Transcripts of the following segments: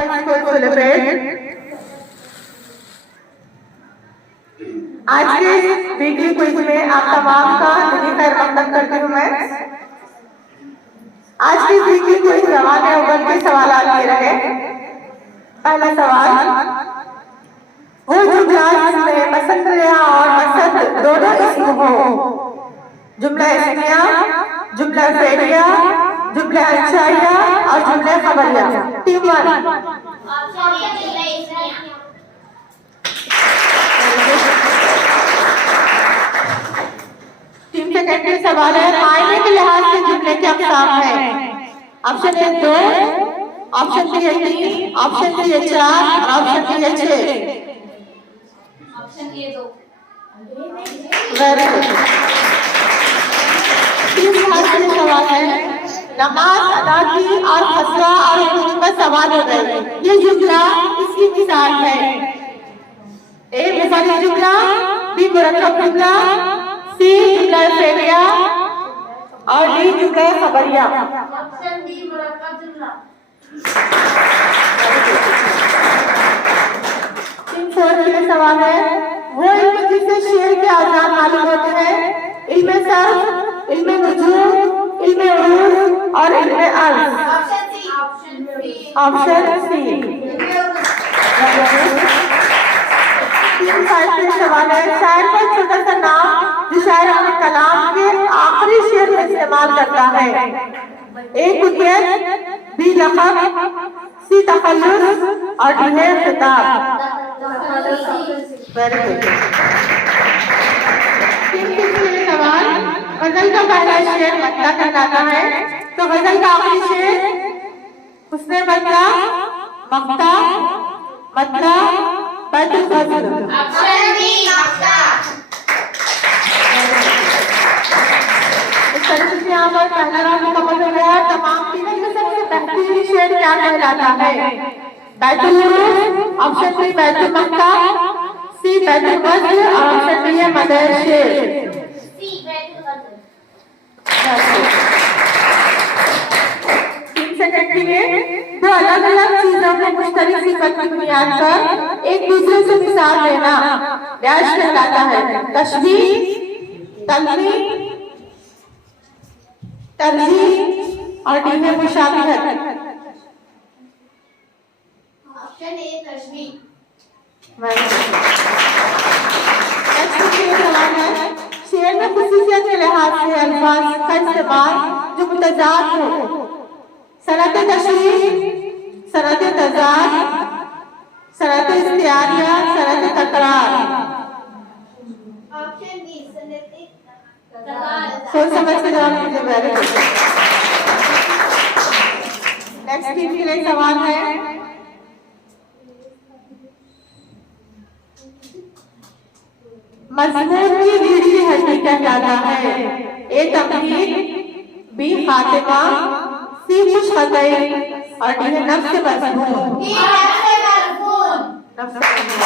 high school celebrate आज के weekly quiz में आप तमाम का दिली खैर मकदम करती हूँ मैं। आज की वीकली क्विज रवान अव्वल के सवाल ये रहे। पहला सवाल, वो जुमला जिसमें मसंदरिया और मसद दोनों इसम हो, जुमला इस्मिया, जुमला फेरिया, जुमला अंशाइया और जुमला खबरिया। Team one. टीम सेकंड के सवाल है, मायने के लिहाज से जुमले के अक़साम है। Option A 2, option B 3, option C 4 और option D 6। Option A 2। Very good. Team के सवाल है, नमाज अदा की और खसरा और हुकूम पर सवाल हो गए। ये जुमला इसकी मिसाल है। ए मुफर्रद जुमला, बी मुरक्कब जुमला, सी जुमला फेरिया और डी जुमला खबरिया। ऑप्शन डी मुरक्कब जुमला। टीम 4 के सवाल है, वो इल्म जिससे शेर के औजार मालूम होते हैं, इल्म सर्फ, इल्म नुजूम, इल्म उरूज और इल्म अर्ज। Option C. Option C. Team 5 के सवाल है, शायर का छोटा सा नाम जो शायर अपने कलाम के आखिरी शेर में इस्तेमाल करता है। ए कुनियत, बी लक़ब, सी तखल्लुस और डी है खिताब। Very good. टीम सवाल, गजल का पहला शेर मत्ता कहलाता है, तो गजल का आखिरी शेर हुस्ने मत्ता, मक्ता, मत्ता, बैतुल गज़ल। ऑप्शन डी मक्ता। इस तरह से यहाँ पर पहला राउंड मुकम्मल हो गया। तमाम तीनों में सबसे बेहतरीन शेर क्या कहलाता है? बैतुल उरूज, ऑप्शन बी बैतुल मक्ता, सी बैतुल गज़ल और ऑप्शन डी है मदह शेर। सी बैतुल गज़ल। 3 सेकंड के लिए दो अलग अलग चीजों को मुश्तरक सिफत की बुनियाद पर एक दूसरे से मिसाल देना डैश कहलाता है। तशबीह, तलमीह, तरजीह और डी में मुशाबिहत। Option A तशबीह। सवाल है, शेर में खुसूसियत के लिहाज से अल्फाज का इस्तेमाल जो मुतज़ाद हो, सनत तशरीह, सनत तज़ाद, सनत इख्तियारिया, सनत तकरार। ऑप्शन डी सनत तज़ाद। सोच समझ के जवाब दीजिए। Very good. नेक्स्ट टीम के लिए सवाल है, मज़मून की रीढ़ की हड्डी कहलाता है। ए तमहीद, बी खातिमा, सी खुशखतई और डी है नफ्स मज़मून। डी नफ्स मज़मून।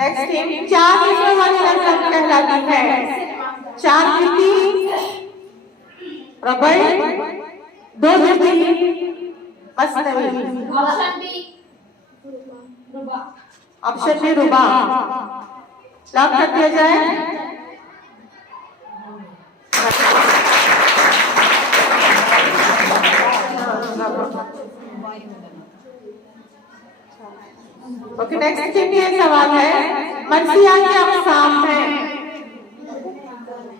नेक्स्ट टीम 4 किस्मों वाली नज़म कहलाती है। 4 गिनती, रबई, 2 गिनती, मसनवी। ऑप्शन बी रुबा। ऑप्शन बी रुबा। लॉक कर दिया जाए। ओके, नेक्स्ट ये सवाल है, मर्सिया के अक़साम हैं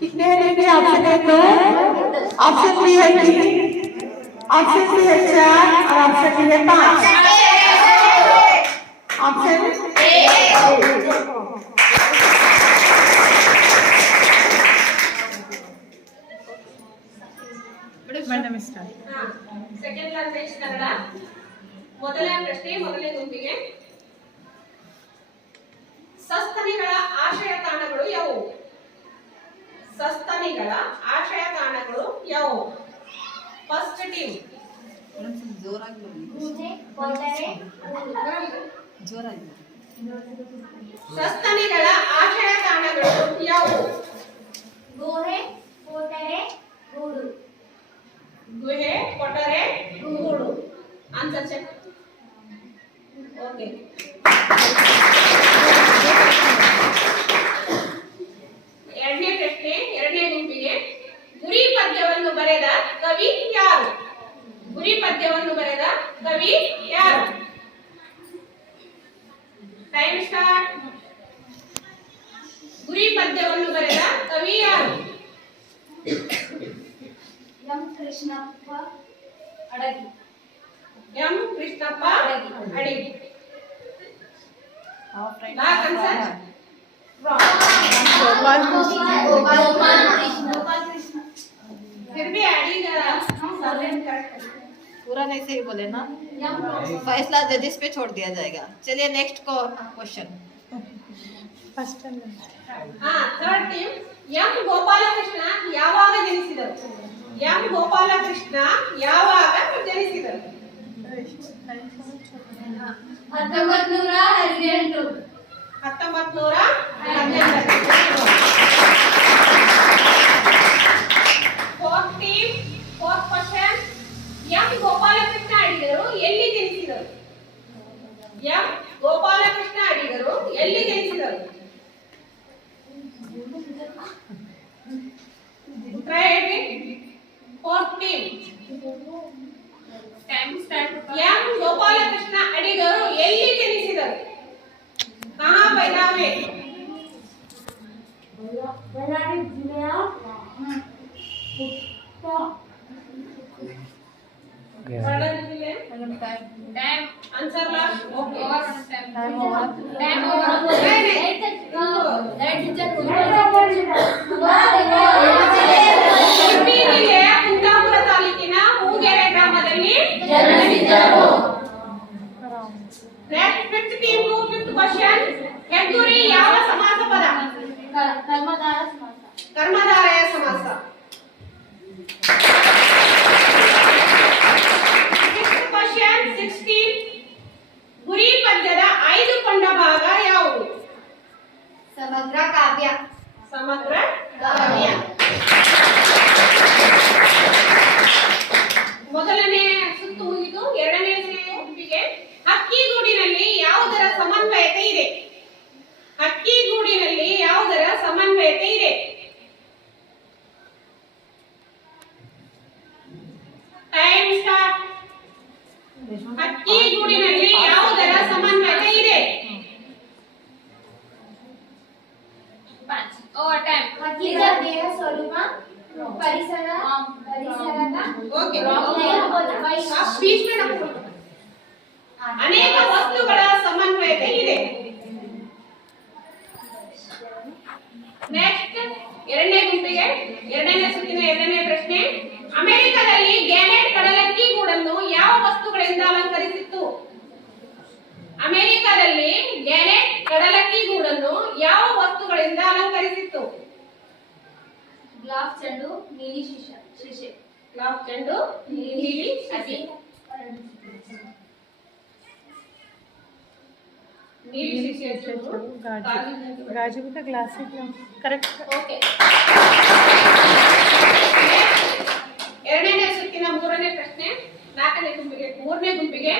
कितने हैं? देखिए, ऑप्शन है 2, ऑप्शन बी है 3, ऑप्शन सी है 4 और ऑप्शन डी है 5। Option second language Kannada. ಮೊದಲನೇ ಪ್ರಶ್ನೆ, ಮೊದಲನೇ ಗುಂಪಿಗೆ, ಸಸ್ತನಿಗಳ ಆಶ್ರಯ ತಾಣಗಳು ಯಾವುವು? ಸಸ್ತನಿಗಳ ಆಶ್ರಯ ತಾಣಗಳು ಯಾವುವು? ಫಸ್ಟ್ ಟೀಮ್ ಸಸ್ತನಿಗಳ ಆಶ್ರಯ ತಾಣಗಳು ಯಾವುವು? ಗುಹೆ, ಕೊಟರೆ, ಗೂಡು. ಗುಹೆ, ಕೊಟರೆ, ಗೂಡು. ಪದ್ಯವನ್ನು ಬರೆದ ಕವಿ ಯಾರು? Time start. ಗುರಿ ಪದ್ಯವನ್ನು ಬರೆದ ಕವಿ ಯಾರು? M Krishnappa Adiga. M Krishnappa Adiga. Last answer Gopala Krishna. फिर भी अडिग पूरा नहीं सही बोले ना, फैसला जजेस पे छोड़ दिया जाएगा. चलिए नेक्स्ट को question. Third team. M Gopalakrishna ಯಾವಾಗ ಜನಿಸಿದರು? ಎಂ ಗೋಪಾಲಕೃಷ್ಣ ಯಾವಾಗ ಜನಿಸಿದರು? 1918. 1918. Fourth team, fourth question. M Gopalakrishna ಅಡಿಗರು ಎಲ್ಲಿ ಜನಿಸಿದರು? ಎಂ ಗೋಪಾಲಕೃಷ್ಣ ಅಡಿಗರು ಎಲ್ಲಿ ಜನಿಸಿದರು? Try it. Fourth team. Time start. M Gopalakrishna अडिगರು ಎಲ್ಲಿ ಜನಿಸಿದರು? कहां पैदा हुए? बಳ್ಳಾರಿ ಜಿಲ್ಲೆಯ ಬಳ್ಳಾರಿ ಜಿಲ್ಲೆ. Time answer last. Okay. Time over. Udupi ಜಿಲ್ಲೆಯ ಕುಂದಾಪುರ ತಾಲೂಕಿನ ಹೂಗೆರೆ ಗ್ರಾಮದಲ್ಲಿ ಜನಿಸಿದರು. Next fifth team to fifth question. ಹೆಗ್ಗುರಿ ಯಾವ ಸಮಾಸ ಪದ? ಕರ್ಮಧಾರ ಸಮಾಸ. ಕರ್ಮಧಾರಯ ಸಮಾಸ. Sixth question 16. ಗುರಿ ಪದ್ಯದ 5 ಕೊಂಡ ಭಾಗ ಯಾವುದು? ಸಮಗ್ರ ಕಾವ್ಯ. ಸಮಗ್ರ ಕಾವ್ಯ. ಮೊದಲನೇ ಸುತ್ತು ಮುಗಿದು ಎರಡನೇ ಸುತ್ತಿಗೆ ಹಕ್ಕಿಗೂಡಿನಲ್ಲಿ ಯಾವುದರ ಸಮನ್ವಯತೆ ಇದೆ? ಹಕ್ಕಿಗೂಡಿನಲ್ಲಿ ಯಾವುದರ ಸಮನ್ವಯತೆ ಇದೆ? Time start. ಹಕ್ಕಿಗೂಡಿನಲ್ಲಿ ಯಾವುದರ ಸಮನ್ವಯತೆ ಇದೆ? ಹಕ್ಕಿಯ ದೇಹ ಸ್ವರೂಪ ಪರಿಸರದ ಓಕೆ. ಸ್ಪೀಚ್ ಅನೇಕ ವಸ್ತುಗಳ ಸಮನ್ವಯತೆ ಇದೆ. ನೆಕ್ಸ್ಟ್ ಎರಡನೇ ಗುಂಪಿಗೆ ಎರಡನೇ ಸುತ್ತಿನ ಎರಡನೇ ಪ್ರಶ್ನೆ. ಅಮೆರಿಕದಲ್ಲಿ ಗ್ಯಾನೆಟ್ ಕಡಲಕ್ಕಿ ಗೂಡನ್ನು ಯಾವ ವಸ್ತುಗಳಿಂದ ಅಲಂಕರಿಸಿತ್ತು? ಅಮೆರಿಕದಲ್ಲಿ ಗ್ಯಾನೆಟ್ ಕಡಲಕ್ಕಿ ಗೂಡನ್ನು ಯಾವ ವಸ್ತುಗಳಿಂದ ಅಲಂಕರಿಸಿತ್ತು? ಗ್ಲಾಸ್ ಚೆಂಡು ನೀಲಿ ಶಿಶೆ. ಗ್ಲಾಸ್ ಚೆಂಡು ನೀಲಿ ಶಿಶೆ. ನೀಲಿ ಶಿಶೆ गाजू का ग्लास करेक्ट. ಓಕೆ. ಎರಡನೇ ಸುತ್ತಿನ ಮೂರನೇ ಪ್ರಶ್ನೆ. ನಾಲ್ಕನೇ ಗುಂಪಿಗೆ ಮೂರನೇ ಗುಂಪಿಗೆ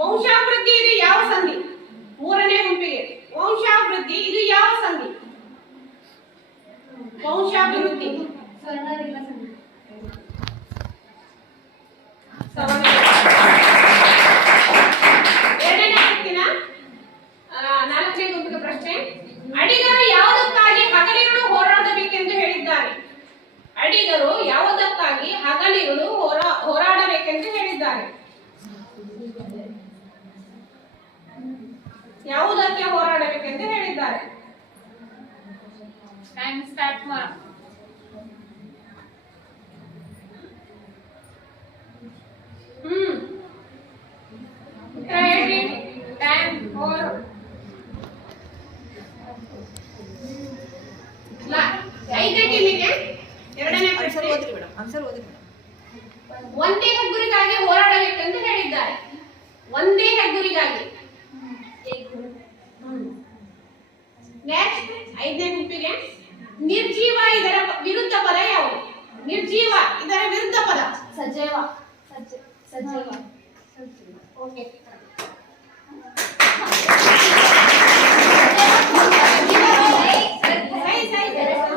ವಂಶಾಭಿವೃದ್ಧಿ ಇದು ಯಾವ ಸಂಧಿ? ಮೂರನೇ ಗುಂಪಿಗೆ ವಂಶಾಭಿವೃದ್ಧಿ ಇದು ಯಾವ ಸಂಧಿ? ವಂಶಾಭಿವೃದ್ಧಿ ಸ್ವರ್ಣರಿಲ್ಲ ಸಂಧಿ. ಎರಡನೇ ಸುತ್ತಿನ ನಾಲ್ಕನೇ ಗುಂಪಿಗೆ ಪ್ರಶ್ನೆ. ಅಡಿಗರು ಯಾವುದಕ್ಕಾಗಿ ಹಗಲಿರುಳು ಹೋರಾಡಬೇಕೆಂದು ಹೇಳಿದ್ದಾರೆ? ಅಡಿಗರು ಯಾವುದಕ್ಕಾಗಿ ಹಗಲಿರುಳು ಹೋರಾಡಬೇಕೆಂದು ಹೇಳಿದ್ದಾರೆ? ಯಾವುದಕ್ಕೆ ಹೋರಾಡಬೇಕೆಂದು ಹೇಳಿದ್ದಾರೆ? ಟೈಮ್ ಸ್ಟಾರ್ಟ್ ಮಾಡ. Time four. ಐದನೇ ಟೀಮಿಗೆ ಎರಡನೇ आंसर ಪ್ರಶ್ನೆ. ಓದ್ರಿ ಮೇಡಮ್, ಆನ್ಸರ್ ಓದ್ರಿ ಮೇಡಮ್. ಒಂದೇ ಹೆಗ್ಗುರಿಗಾಗಿ ಹೋರಾಡಬೇಕೆಂದು ಹೇಳಿದ್ದಾರೆ. ಒಂದೇ ಹೆಗ್ಗುರಿಗಾಗಿ. ನೆಕ್ಸ್ಟ್ ಐದನೇ ಗುಂಪಿಗೆ ನಿರ್ಜೀವ ಇದರ ವಿರುದ್ಧ ಪದ ಯಾವುದು? ನಿರ್ಜೀವ ಇದರ ವಿರುದ್ಧ ಪದ? ಸಜೀವ. ಸಜೀವ. ಓಕೆ.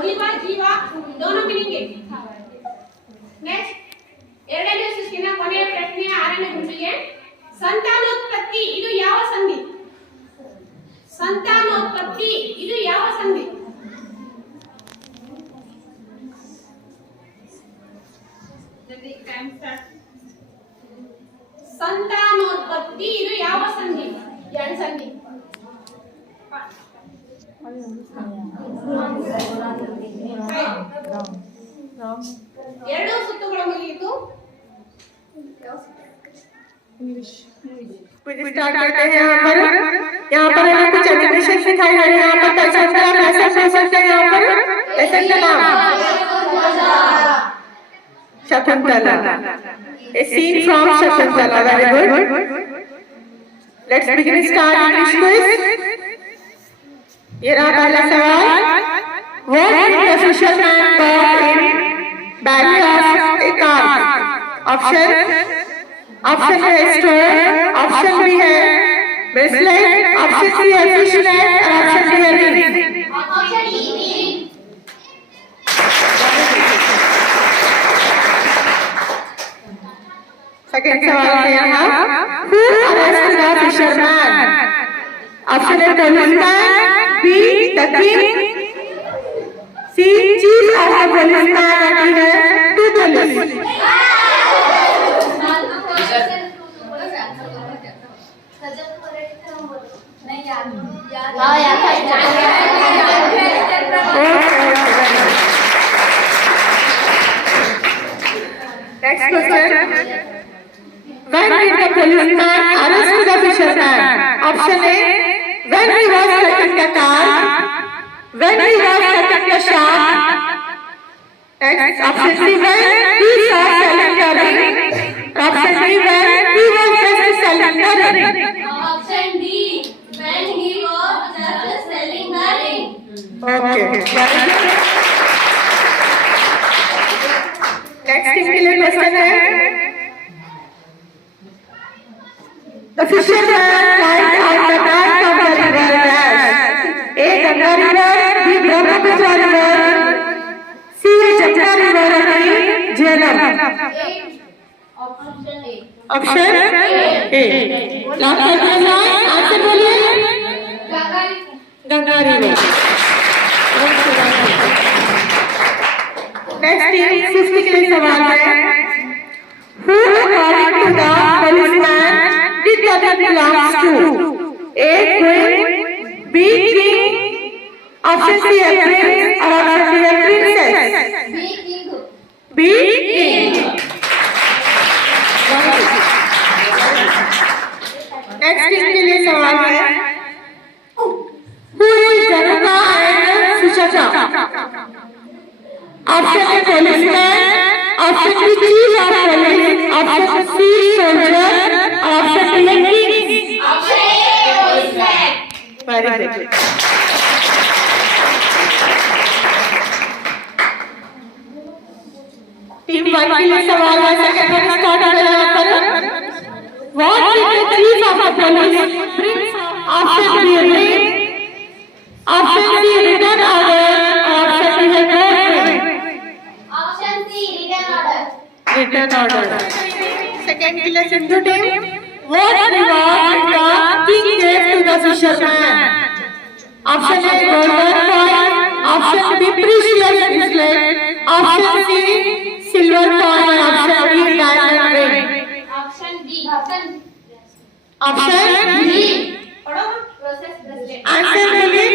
जीवा जीवा दोनों मिलेंगे. नेक्स्ट ಎರಡನೇ ಸುತ್ತಿನ ಕೊನೆಯ ಪ್ರಶ್ನೆ ಆರನೇ ಜಲ್ದಿ ಟೈಮ್ ಸ್ಟಾರ್ಟ್. ಸಂತಾನೋತ್ಪತ್ತಿ ಇದು ಯಾವ ಸಂಧಿ? ಎರಡು ಸಂಧಿ. ಎರಡು ಸುತ್ತುಗಳು ಮುಗಿಯಿತು. कुछ स्टार्ट करते हैं यहाँ पर हमें कुछ एनिमेशन दिखाई दे रहे हैं। यहाँ पर पैसा बोल सकते हैं। यहाँ पर लेसन का नाम Shakuntala. A scene from Shakuntala. Very good. Let's begin start English quiz. ये रहा पहला सवाल। What did the fisherman caught in belly of a calf? Option है स्टोन, ऑप्शन बी है ब्रेसलेट, ऑप्शन सी है फिश नेट और ऑप्शन डी है ring. Option D. Second सवाल है यहाँ, who arrested the fisherman? ऑप्शन है policeman, B the king, C chief of the policeman and D है two police। Next question. When did the policeman arrest the fisherman? Option A, when he was cutting the carp, when he was cutting the shark. Next, option C, when he saw selling the ring. Option D, when he was just selling the ring. Option D, when he was just selling the ring. Okay. Next के लिए question है, The fisherman climbed out the bank of the river dash. A Ganga river, B Brahmaputra river, C Jamna river and D Jhelum. Option A. Option A. Last question है, answer बोलिए। Ganga river. Next fifth के लिए सवाल है, who according to the policeman did the gun belongs to? A queen, B king, option C a prince or option D a princess. B king. B king. Next के लिए सवाल है, who is Januka and Sushaka? Option A policeman, option B chief of police, option C soldier, option D king. Option A policeman। Very good. Team 1 के लिए सवाल है, second one start हो गया यहाँ पर। What did the chief of the police bring? Option B ring, option C written order, option D है court. Option C Written order. Second के लिए सिंधु टीम, what reward the king gave to the fisherman? Option A golden coin, option B precious bracelet, option C silver coin, option D diamond ring. Option D. Option D. पढ़ो। Precious bracelet. Answer बोलिए।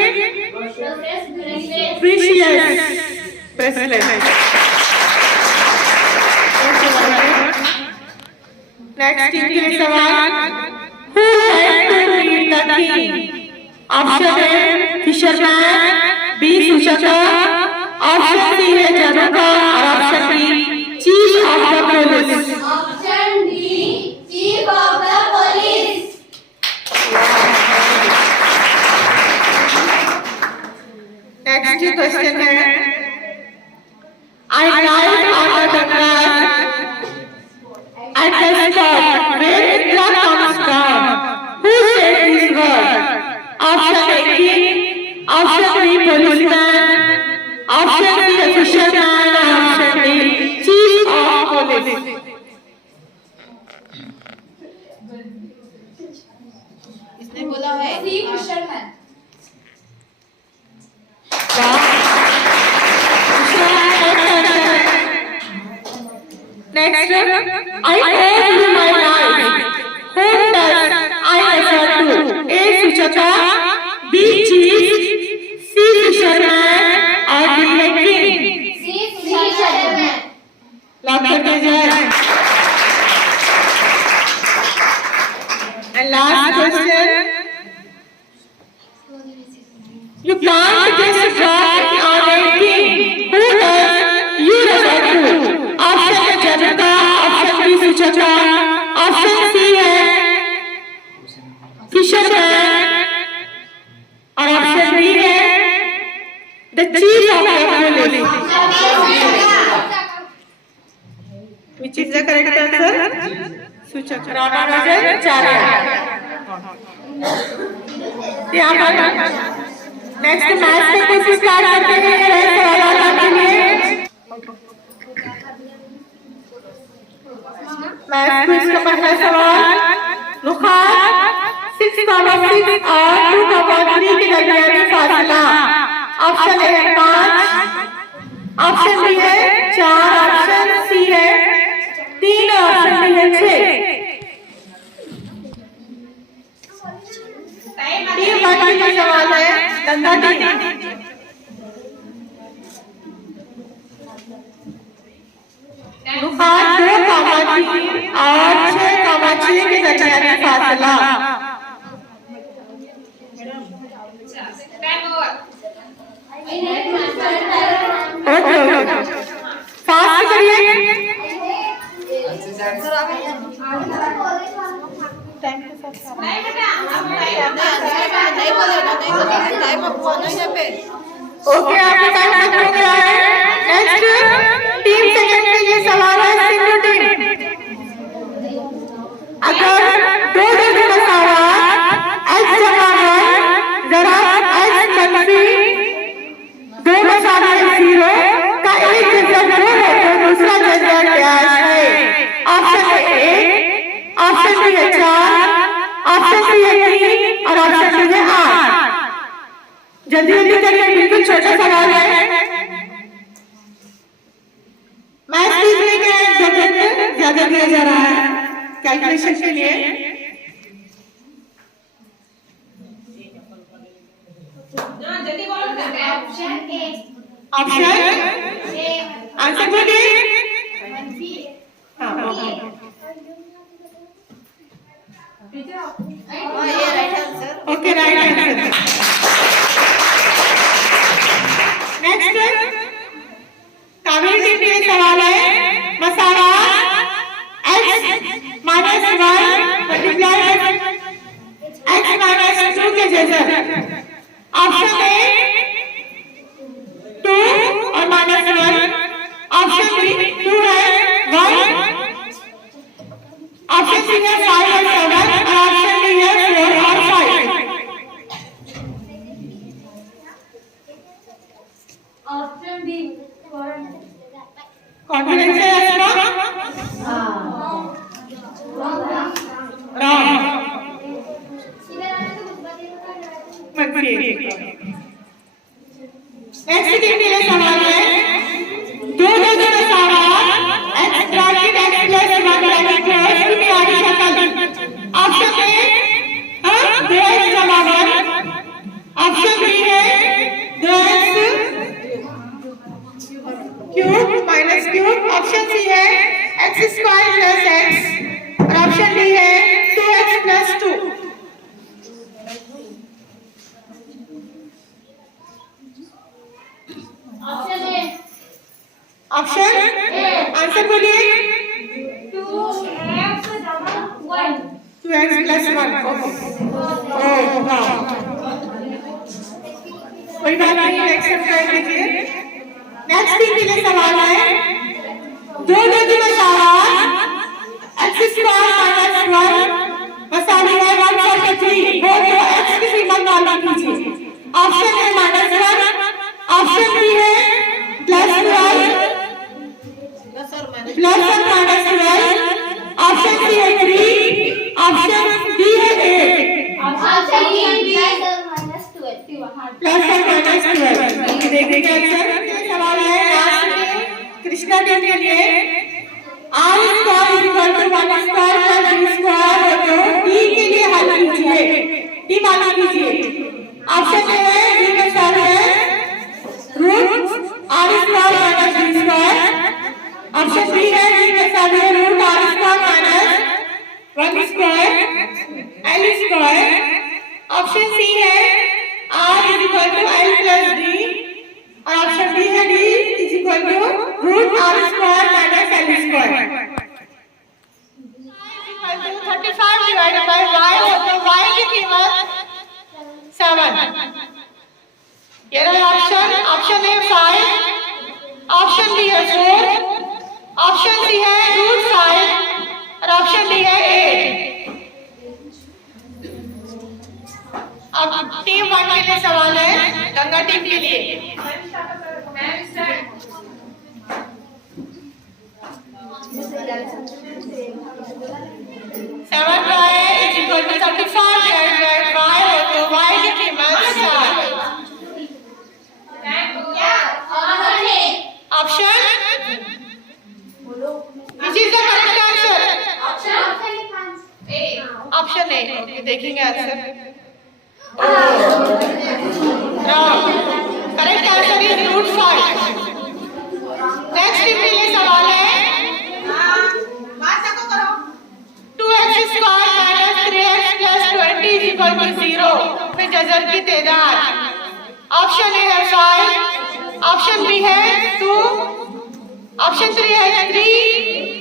Precious bracelet. Precious bracelet. Next team के लिए सवाल, who had to meet the king? Option A fisherman, B सुशका, option C है जनुका और option D chief of the police. Option D chief of the police. Next question है, I died on the grass at the spot where Indra comes from. Who said this word? Option A king, option B policeman, option C fisherman, option D chief of police. इसने बोला है सी fisherman. Next, I owe you my life. Whom does I refer to? A. Suchata, B. Chief, C. Fisherman, or D. King? C. Fisherman. Lock करते जाए. And last question. You can't just drop on a king. Who does you refer to? Option है जनता, option B सुचता, option C है fisherman, और option D है the chief of the police. Which is the correct answer? सुचता. Wrong answer 4 है. यहाँ पर next math से कुछ start करते हैं सवाल के लिए. मैथ क्विज का पहला सवाल. नुखात 6,6 और 2,3 के दरमियानी फासला. ऑप्शन ए है 5, ऑप्शन बी है 4, ऑप्शन सी है 3, ऑप्शन डी है 6. टीम बाकी का सवाल है. गंगा टीम. नुखात 2,3 और 6,6 के दरमियानी फासला. ओके फास्ट करिए. ओके आपका टाइम खत्म हो गया है. नेक्स्ट टीम सेकंड के लिए सवाल है सिंधु टीम. अगर दो जगह का सवाल x जमा 1 जरा x मनफी 2 बराबर 0 का एक जगह 2 है तो दूसरा जगह क्या है? ऑप्शन ए 1, ऑप्शन बी है 4, ऑप्शन सी है 3 और ऑप्शन डी है 8. जल्दी जल्दी करिए, बिल्कुल छोटा सवाल है. मैथ सीखने के जगह ज्यादा दिया जा रहा है कैलकुलेशन के लिए. जल्दी बोलो. Option A. ऑप्शन आंसर बोलिए. हाँ ये right answer. Okay right answer. Next Kaveri team के लिए सवाल है. मसाला x minus 1 multiply x minus 2 के जैसा. ऑप्शन ए 2 और माइनस 1, ऑप्शन बी 2 है 1, ऑप्शन सी है 5 और 7 और ऑप्शन डी है 4 और 5. Option B. कॉन्फिडेंस है आपका? रॉन्ग. नेक्स्ट टीम के लिए सवाल है. दो जगह का सवाल x bracket x plus 1 bracket cross की प्यारी शक्ल. ऑप्शन ए 2x जमा 1, ऑप्शन बी है 2x cube minus cube, option C है x स्क्वायर प्लस x और ऑप्शन डी है 2x plus 2. Option A. Option answer बोलिए. 2x जमा 1. 2x plus 1. कोई बात नहीं, नेक्स्ट ट्राई कीजिए. नेक्स्ट टीम के लिए सवाल है. दो जगह का सवाल x स्क्वायर माइनस 1 मसाले है 1/3 वो तो x की सीमा निकाल लीजिए. ऑप्शन है माइनस 1, ऑप्शन बी है प्लस 12 प्लस और माइनस 12, ऑप्शन सी है 3, ऑप्शन डी है 8. ऑप्शन बी माइनस 12 प्लस और माइनस 12. देखिए आंसर. सवाल है कृष्णा टीम के लिए. R square is equal to 1 square plus B square है तो डी के लिए हल कीजिए। डी मालूम कीजिए। ऑप्शन ए है डी में सर है root R square minus B square. Option B है डी में सर है root R square minus 1 square L square. Option C है R is equal to L plus D और ऑप्शन डी है D is equal to root R square minus L square. 35 divided by y हो तो y की कीमत 7। ये रहा option. Option A 5, option B है 4, ऑप्शन सी है रूट 5 और ऑप्शन डी है 8। अब टीम 1 के लिए सवाल है, गंगा टीम के लिए। 7y is equal to 35 divided by y हो तो y की कीमत 7। Option which is the correct answer? Option A. देखेंगे answer. Correct answer is root 5। Next के लिए सवाल है 2x square minus 3x plus 20 is equal to 0 में जज़र की तादाद। ऑप्शन ए है 5, ऑप्शन बी है 2, ऑप्शन 3 है 3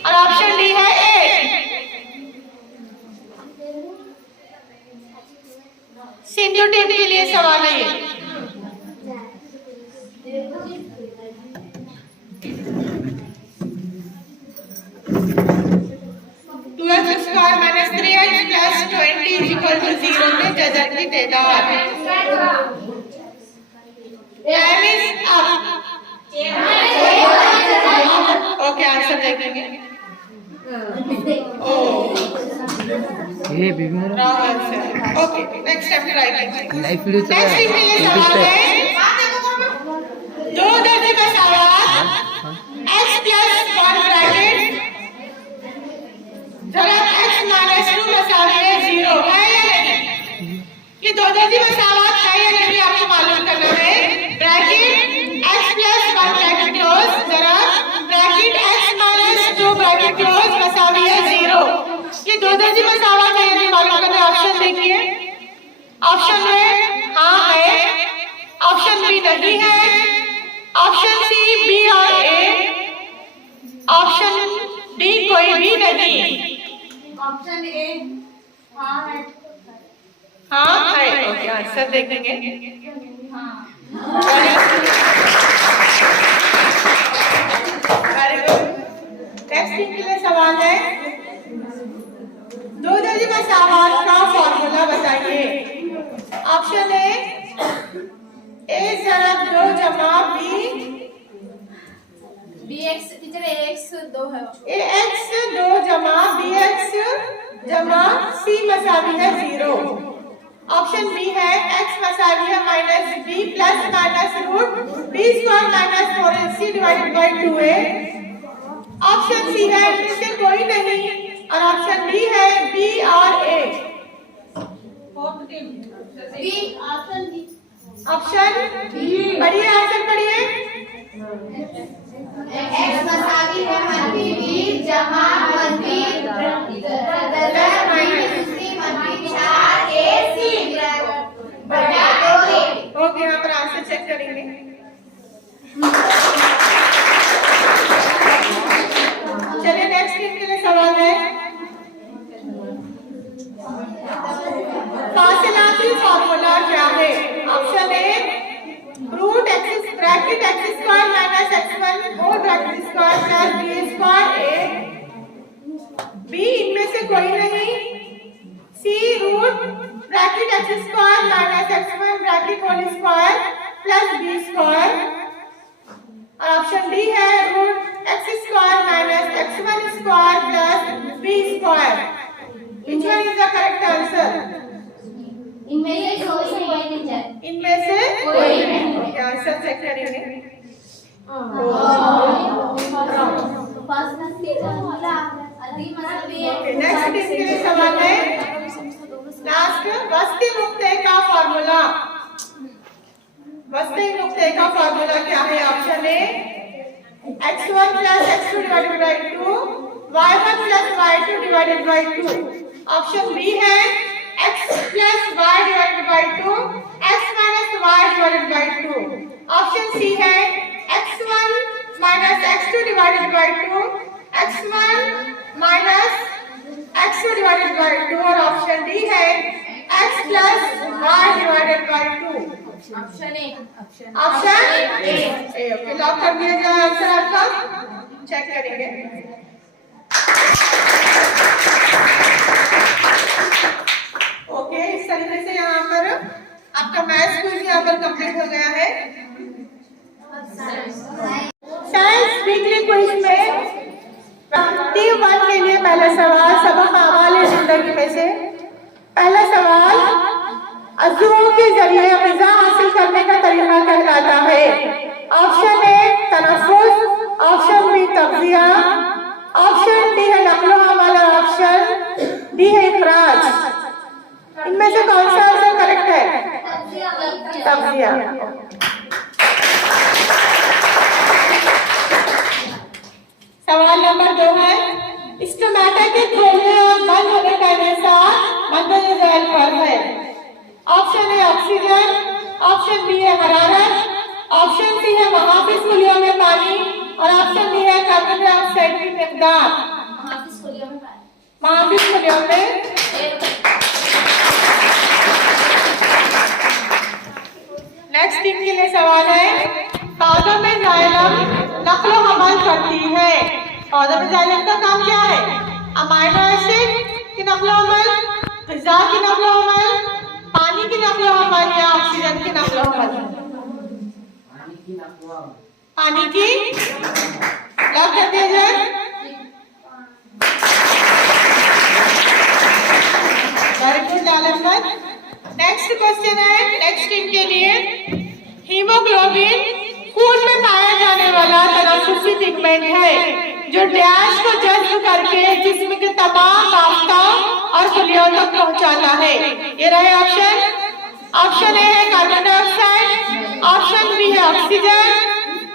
और ऑप्शन डी है 8। सिंधु टीम के लिए सवाल है ये। 2x square minus 3x plus 20 is equal to 0 में जज़र की तादाद। Time is up. Okay answer देखेंगे। ये beginner wrong answer. Okay next step right. Life video चल रहा नेक्स्ट के लिए सवाल है 2 दर्जे का सवाल x प्लस 1 ब्रैकेट जरा x माइनस 2 बसावी है 0 है या नहीं? ये 2 दर्जे का सवाल है या नहीं आपको मालूम करना है। Bracket x plus 1 bracket close जरा bracket x minus 2 bracket close बसावी है 0। ये 2 दर्जे का सवाल है या नहीं मालूम करना है। ऑप्शन देखिए। ऑप्शन ए हाँ है, ऑप्शन बी नहीं है, ऑप्शन सी बी और ए, ऑप्शन डी कोई भी नहीं। ऑप्शन ए हाँ है। हाँ है। ओके आंसर देखेंगे। Very good. नेक्स्ट के लिए सवाल है 2 दर्जे का सवाल का फॉर्मूला बताइए। ऑप्शन ए ज़रब 2 जमा बी bx टीचर ax 2 है। ax 2 जमा bx जमा c मसावी है 0। ऑप्शन बी है x मसावी है minus b plus minus root b square minus 4ac divided by 2a। Option C है इससे कोई नहीं और ऑप्शन डी है बी और A. B option B. Option पढ़िए आंसर पढ़िए। x मसावी है मनफी b जमा मनफी माइनस c मनफी 4ac बटा 2a। ओके यहाँ पर आंसर चेक करेंगे। चलिए नेक्स्ट के लिए सवाल है फासिलाती फार्मूला क्या है। Option A root X bracket X square minus x1 whole bracket square plus b square A. B इनमें से कोई नहीं। C root bracket X square minus x1 bracket whole square plus b square और option D है root X square minus x1 square plus b square. Which one is the correct answer? इनमें से कोई नहीं है। इनमें से कोई नहीं। आंसर चेक करेंगे। फर्स्ट नेक्स्ट इसके लिए सवाल है लास्ट वस्ती नुक्ते का फॉर्मूला। वस्ती नुक्ते का फॉर्मूला क्या है? Option A x1 plus x2 divided by 2, y1 plus y2 divided by 2। Option B है x plus y divided by 2, x minus y divided by 2। Option C है x1 minus x2 divided by 2, x1 minus x2 divided by 2। और option D है x plus y divided by 2। Option A. Okay, lock कर दिया जाए answer आपका। Check करेंगे। Okay, इस तरीके से यहाँ पर आपका मैथ्स क्विज यहाँ पर कंप्लीट हो गया है। साइंस वीकली क्विज में टीम 1 के लिए पहला सवाल सबक अमाल जिंदगी में से। पहला सवाल अज़ुओं के जरिए ग़िज़ा हासिल करने का तरीका कहलाता है। ऑप्शन ए तनफ़ुस, ऑप्शन बी तग़ज़िया, ऑप्शन डी है नक़्ल व अमल, ऑप्शन डी है इख़राज। इनमें से कौन सा आंसर करेक्ट है? तग़ज़िया। सवाल नंबर 2 है स्टोमेटा के खोलने और बंद होने का इंहिसार मंदे ज़ैल पर है। Option A oxygen, option B है हरारत, ऑप्शन सी है महाफिज खुलियों में पानी, और ऑप्शन डी है कार्बन डाइऑक्साइड की मिकदार। महाफिज खुलियों में। नेक्स्ट टीम के लिए सवाल है पौधों में जाइलम नक़्ल व अमल करती है। पौधों में जाइलम का काम क्या है? अमाइनो एसिड की नक़्ल व अमल, ग़िज़ा की नक़्ल व अमल, पानी की नक़्ल व अमल या ऑक्सीजन की नक़्ल व अमल? पानी की। लॉक कर दिया जाए। Very good Alamgir. Next question है नेक्स्ट टीम के लिए हीमोग्लोबिन खून में पाया जाने वाला तनाफुसी पिगमेंट है जो डैश को जज्ब करके जिस्म के तमाम रास्ताओं और खुलियों तक पहुंचाता है। ये रहे ऑप्शन। ऑप्शन ए है कार्बन डाइऑक्साइड, ऑप्शन बी है ऑक्सीजन,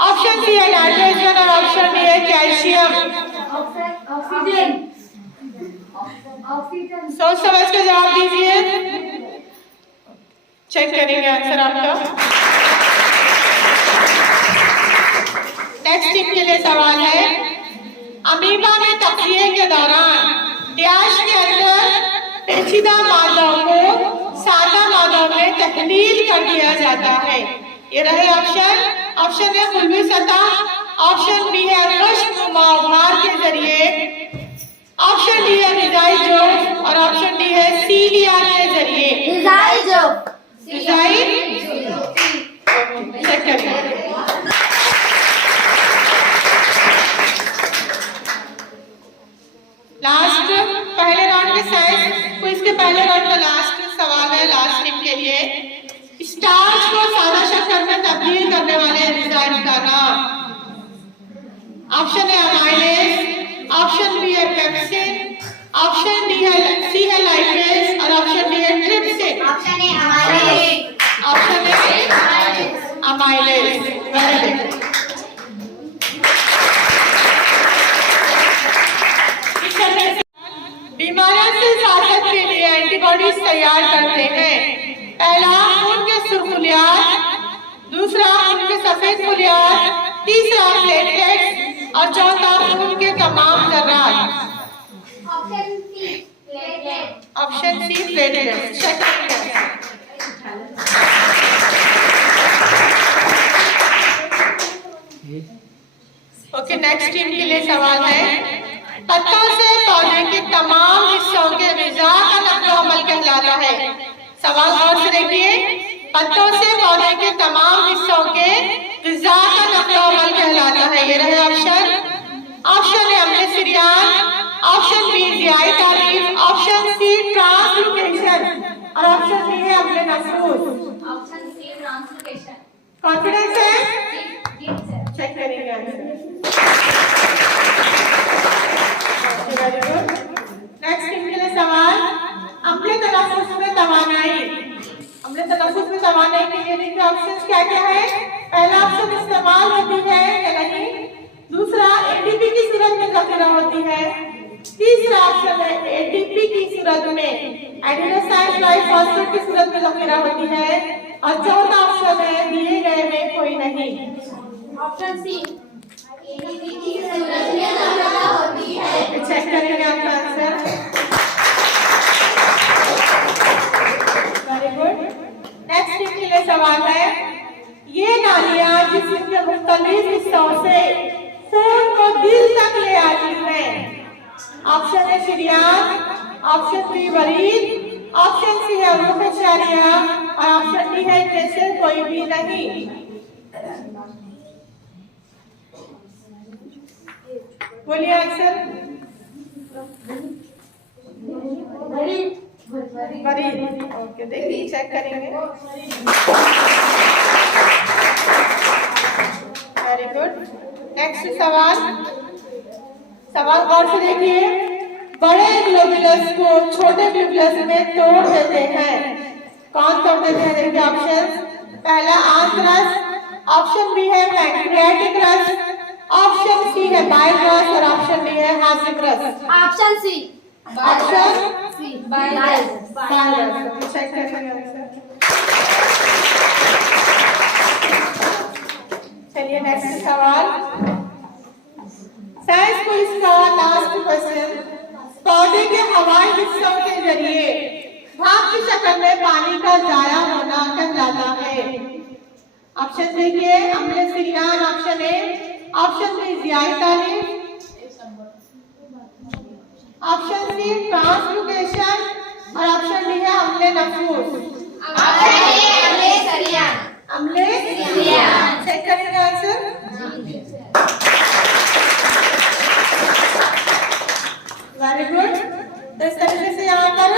ऑप्शन सी है नाइट्रोजन, और ऑप्शन डी है कैल्शियम। सोच समझ के जवाब दीजिए। चेक करेंगे आंसर आपका। नेक्स्ट टीम के लिए सवाल है अमीबा में तग़ज़िये के दौरान डैश के अंदर पेचीदा मादाओं को सादा मादाओं में तहलील कर दिया जाता है। ये रहे ऑप्शन। ऑप्शन ए खुलवी सतह, ऑप्शन बी है खुश्क उभार के जरिए, ऑप्शन डी है ग़िज़ाई जोड़, और ऑप्शन डी है सीलिया के जरिए। ग़िज़ाई जोड़। चेक करिए। लास्ट पहले राउंड के साइंस क्विज के पहले राउंड का लास्ट सवाल है लास्ट टीम के लिए स्टार्च को सादा शक्कर में तब्दील करने वाले एंजाइम का नाम। Option A amylase, option B है पेप्सिन, ऑप्शन डी है सी है लाइपेज, और ऑप्शन डी है trypsin. Option A amylase. Option A amylase. Very good. बीमारियों से साजत के लिए एंटीबॉडीज तैयार करते हैं। पहला खून के सुर्ख खुलियात, दूसरा खून के सफेद खुलियात, तीसरा प्लेटलेट्स, और चौथा खून के तमाम जर्रात। Option C platelets. Okay, next team के लिए सवाल है पत्तों से पौधे के तमाम हिस्सों के ग़िज़ा का नक़्ल व अमल कहलाता है। सवाल गौर से देखिए। पत्तों से पौधे के तमाम हिस्सों के ग़िज़ा का नक़्ल व अमल कहलाता है। ये रहे ऑप्शन। ऑप्शन ए अम्ल सिरियान, ऑप्शन बी ज़ियाई तारीफ, ऑप्शन सी ट्रांसलोकेशन, और ऑप्शन डी है अम्ल नफूस। Option C translocation. कॉन्फिडेंस है? चेक करेंगे आंसर। होती है? तीसरा ऑप्शन है एटीपी की सूरत में, एडिनोसाइन ट्राइफॉस्फेट की सूरत में जखीरा होती है। और चौथा ऑप्शन है दिए गए में कोई नहीं। ऑप्शन सी एटीपी की सूरत में जखीरा होती है। चेक करेंगे आपका आंसर। Very good. नेक्स्ट के लिए सवाल है, ये नालियां जिस्म के मुख्तलिफ हिस्सों से खून को दिल तक ले आती हैं। ऑप्शन है शरीयान, ऑप्शन बी वरीद, ऑप्शन सी है रुख शरिया और ऑप्शन डी है इनमें से कोई भी नहीं। बोलिए आंसर। वरीद। ओके, देखिए चेक करेंगे। Very good. नेक्स्ट सवाल गौर से देखिए। बड़े ग्लोबुलस को छोटे ग्लोबुलस में तोड़ देते हैं। कौन तोड़ देते हैं? देखिए ऑप्शन। पहला आंत्रस, ऑप्शन बी है पैंक्रियाटिक रस, ऑप्शन सी है बाइल रस और ऑप्शन डी है हासिक रस। Option C option C bile रस। चेक करेंगे आंसर। चलिए नेक्स्ट सवाल। साइंस को इसका लास्ट क्वेश्चन। पौधे के हवाई हिस्सों के जरिए भाप की शक्ल में पानी का जाया होना कहलाता है। ऑप्शन देखिए, अम्ल सिरियान ऑप्शन ए, ऑप्शन बी जियाई तालीम, ऑप्शन सी ट्रांसलोकेशन और ऑप्शन डी है अम्ल नफूस। ऑप्शन ए अम्ल सिरियान। अम्ल सिरियान। चेक करेंगे आंसर। Very good. तो इस तरीके से यहाँ पर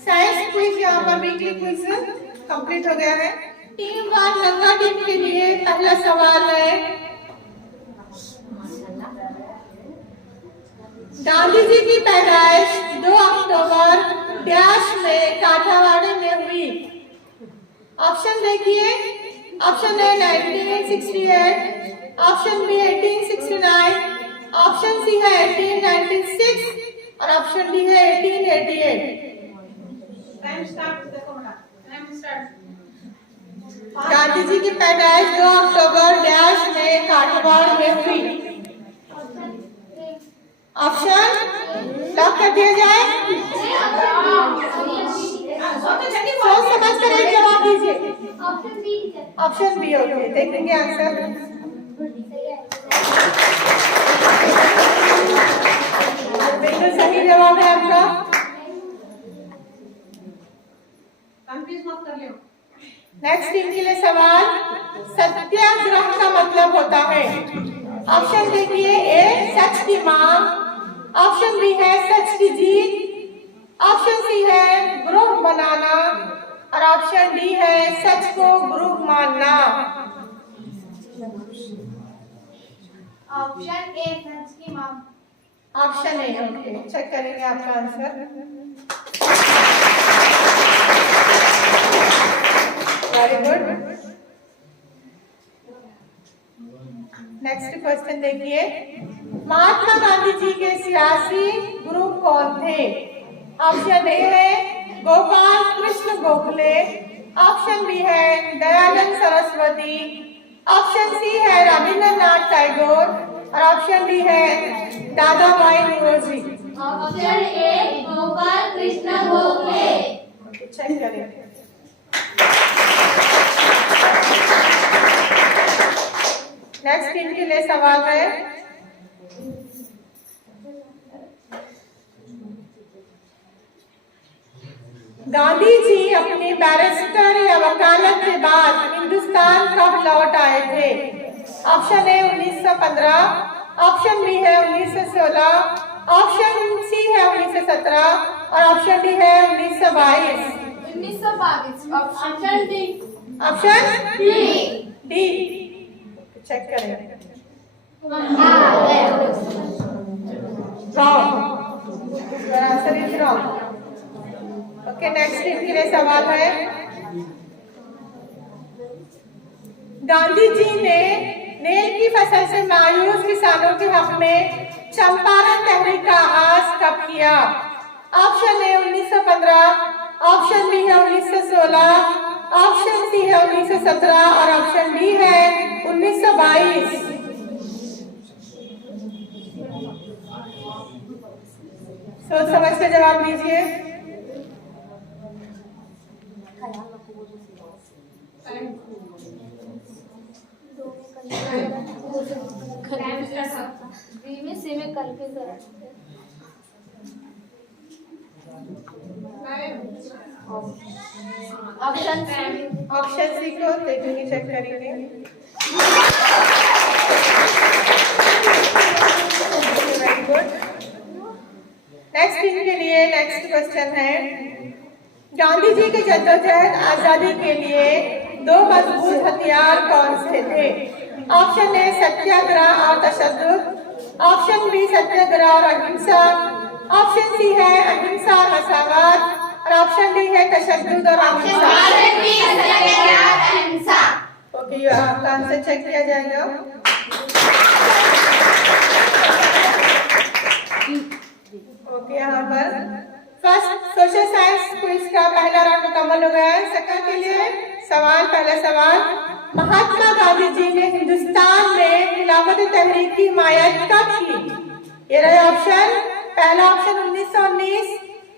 साइंस क्विज, यहाँ पर वीकली क्विज कंप्लीट हो गया है। टीम 1 गंगा टीम के लिए पहला सवाल है, गांधी जी की पैदाइश 2 अक्टूबर डैश में काठावाड़ी में हुई। ऑप्शन देखिए, option A 1968, option B 1869, option C है 1896 और ऑप्शन डी है 1888। टाइम स्टार्ट देखो बेटा, टाइम स्टार्ट। गांधी जी की पैदाइश 2 अक्टूबर डैश में काठगोदाम में हुई। ऑप्शन लॉक कर दिया जाए। सोच समझ कर एक जवाब दीजिए। Option B. ओके, देखेंगे आंसर। बिल्कुल सही जवाब है आपका। कंफ्यूज मत कर लियो। नेक्स्ट टीम के लिए सवाल, सत्याग्रह का मतलब होता है। ऑप्शन देखिए, ए सच की मांग, ऑप्शन बी है सच की जीत, ऑप्शन सी है ग्रुप बनाना और ऑप्शन डी है सच को ग्रुप मानना। ऑप्शन ए सच की मांग। Option A. ओके, चेक करेंगे आपका answer. Very good. Next question देखिए, महात्मा गांधी जी के सियासी गुरु कौन थे? ऑप्शन ए है गोपाल कृष्ण गोखले, ऑप्शन बी है दयानंद सरस्वती, ऑप्शन सी है रविंद्रनाथ टैगोर और ऑप्शन डी है Dadabhai Naoroji. Option A Gopal Krishna Gokhale. Check करें। नेक्स्ट टीम के लिए सवाल है, गांधी जी अपनी बैरिस्टर या वकालत के बाद हिंदुस्तान कब लौट आए थे? ऑप्शन ए 1915, ऑप्शन बी है 1916, ऑप्शन सी है 1917 और ऑप्शन डी है 1922। 1922। Option D. Option D. Check करें। Answer is wrong. Okay, next team के लिए सवाल है, गांधी जी ने नील की फसल से मायूस किसानों के हक में चंपारण तहरीक किया? ऑप्शन ए 1915, ऑप्शन बी है 1916, ऑप्शन सी है 1917 और ऑप्शन डी है 1922। सोच समझ के जवाब दीजिए। में से में करके जरा ऑप्शन सी को देखेंगे, चेक करेंगे। Very good. नेक्स्ट टीम के लिए नेक्स्ट क्वेश्चन है, गांधी जी के जद्दोजहद आजादी के लिए दो मजबूत हथियार कौन से थे? ऑप्शन ए सत्याग्रह और तशद्दुद, ऑप्शन बी सत्याग्रह और अहिंसा, ऑप्शन सी है अहिंसा और मसावत और ऑप्शन डी है तशद्दुद और अहिंसा। ओके, आपका आंसर चेक किया जाएगा। ओके, यहाँ पर फर्स्ट सोशल साइंस क्विज का पहला राउंड मुकम्मल हो गया है। सेकंड के लिए सवाल, पहला सवाल, महात्मा गांधी जी ने हिंदुस्तान में खिलाफत तहरीक की हिमायत कब की? ये रहे ऑप्शन। पहला ऑप्शन 1919,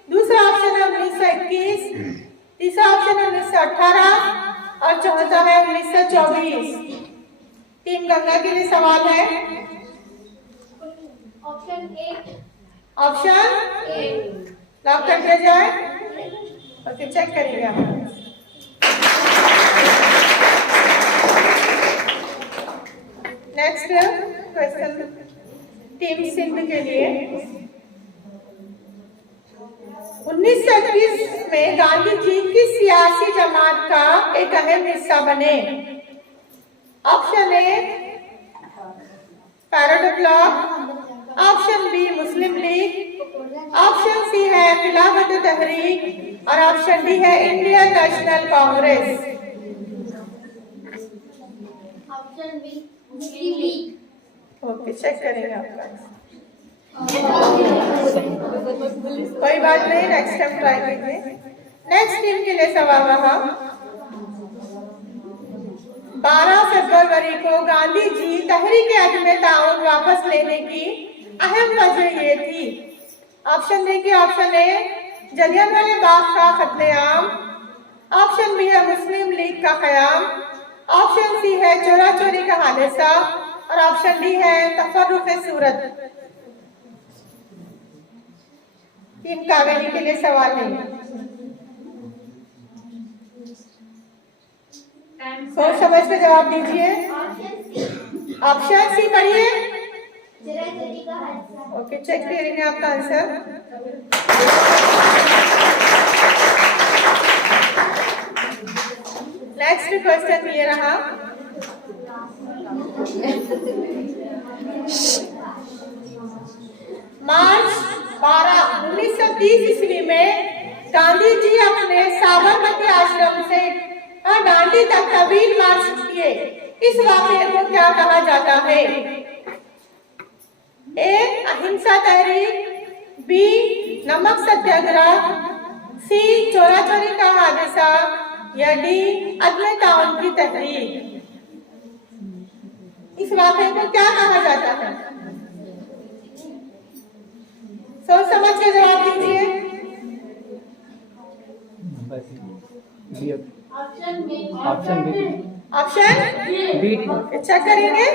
दूसरा ऑप्शन है 1921, तीसरा ऑप्शन है 1918 और चौथा है 1924। टीम गंगा के लिए सवाल है। ऑप्शन ए लॉक कर दिया जाए। ओके, चेक करिएगा। नेक्स्ट क्वेश्चन टीम सिंध के लिए, 1921 में गांधी जी किस सियासी जमात का एक अहम हिस्सा बने? ऑप्शन ए पैरोड bloc, option B Muslim League, option C है खिलाफत तहरीक और ऑप्शन डी है Indian National Congress. Option B Muslim League. Okay, check करेंगे आपका। कोई बात नहीं, नेक्स्ट टाइम ट्राई कीजिए। नेक्स्ट टीम के लिए सवाल रहा, 12 फरवरी को गांधी जी तहरीक अदम ताउन वापस लेने की अहम वजह ये थी। ऑप्शन देखिए, ऑप्शन ए जलियांवाला बाग का कत्लेआम, ऑप्शन बी है मुस्लिम लीग का क़याम, ऑप्शन सी है चोरा चोरी का हादसा और ऑप्शन डी है तफर्रुक़ सूरत। टीम कावेरी के लिए सवाल नहीं। सोच समझ के जवाब दीजिए। ऑप्शन सी पढ़िए। ओके, चेक करेंगे आपका आंसर। नेक्स्ट क्वेश्चन ये रहा, मार्च 12, 1930 ईस्वी में गांधी जी अपने साबरमती आश्रम से डांडी तक तवील मार्च किए। इस वाक़ये को क्या कहा जाता है? ए अहिंसा तहरीक, बी नमक सत्याग्रह, सी चोरा चोरी का हादसा या डी अदम ताउन की तहरीक। इस वाक़ये को क्या कहा जाता है? सोच समझ के जवाब दीजिए। Option B option B check करेंगे।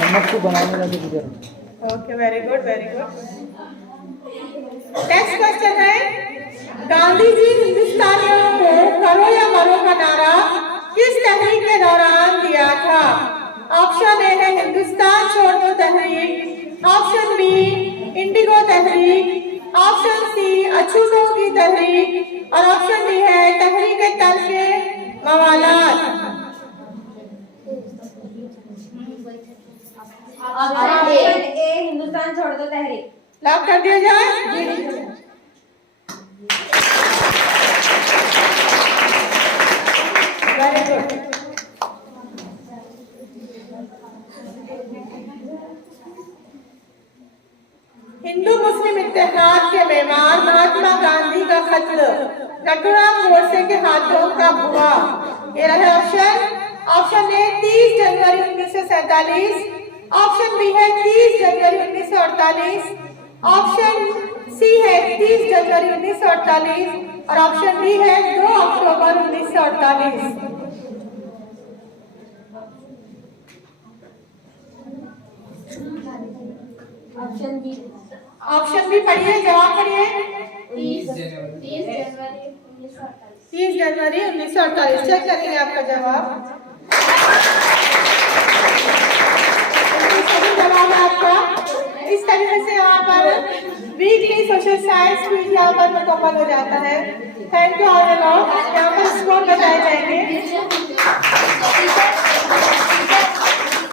नमक को बनाने वाले गुजर। Okay, very good, very good. Next question है, गांधी जी हिंदुस्तानियों को करो या मरो का नारा किस तहरीक के दौरान दिया था? ऑप्शन ए है हिंदुस्तान छोड़ दो तहरीक, ऑप्शन बी इंडिगो तहरीक, ऑप्शन सी अछूतों की तहरीक और ऑप्शन डी है तहरीक तल के मवालात। ऑप्शन ए हिंदुस्तान छोड़ दो तहरीक। लॉक कर दिया जाए। Very good. हिंदू मुस्लिम इत्तेहाद के मेहमान महात्मा गांधी का कत्ल नथुराम गोडसे के हाथों कब हुआ? ये रहे ऑप्शन ए 30 जनवरी 1947, ऑप्शन बी है 30 जनवरी 1948, ऑप्शन सी है 30 जनवरी 1948 और ऑप्शन डी है 2 अक्टूबर 1948। ऑप्शन बी पढ़िए, जवाब पढ़िए। 30 जनवरी 1948। 30 जनवरी 1948। चेक करेंगे आपका जवाब। सही जवाब है आपका। इस तरीके से यहाँ पर वीकली सोशल साइंस क्विज यहाँ पर मुकम्मल हो जाता है। Thank you all. यहाँ पर स्कोर बताए जाएंगे।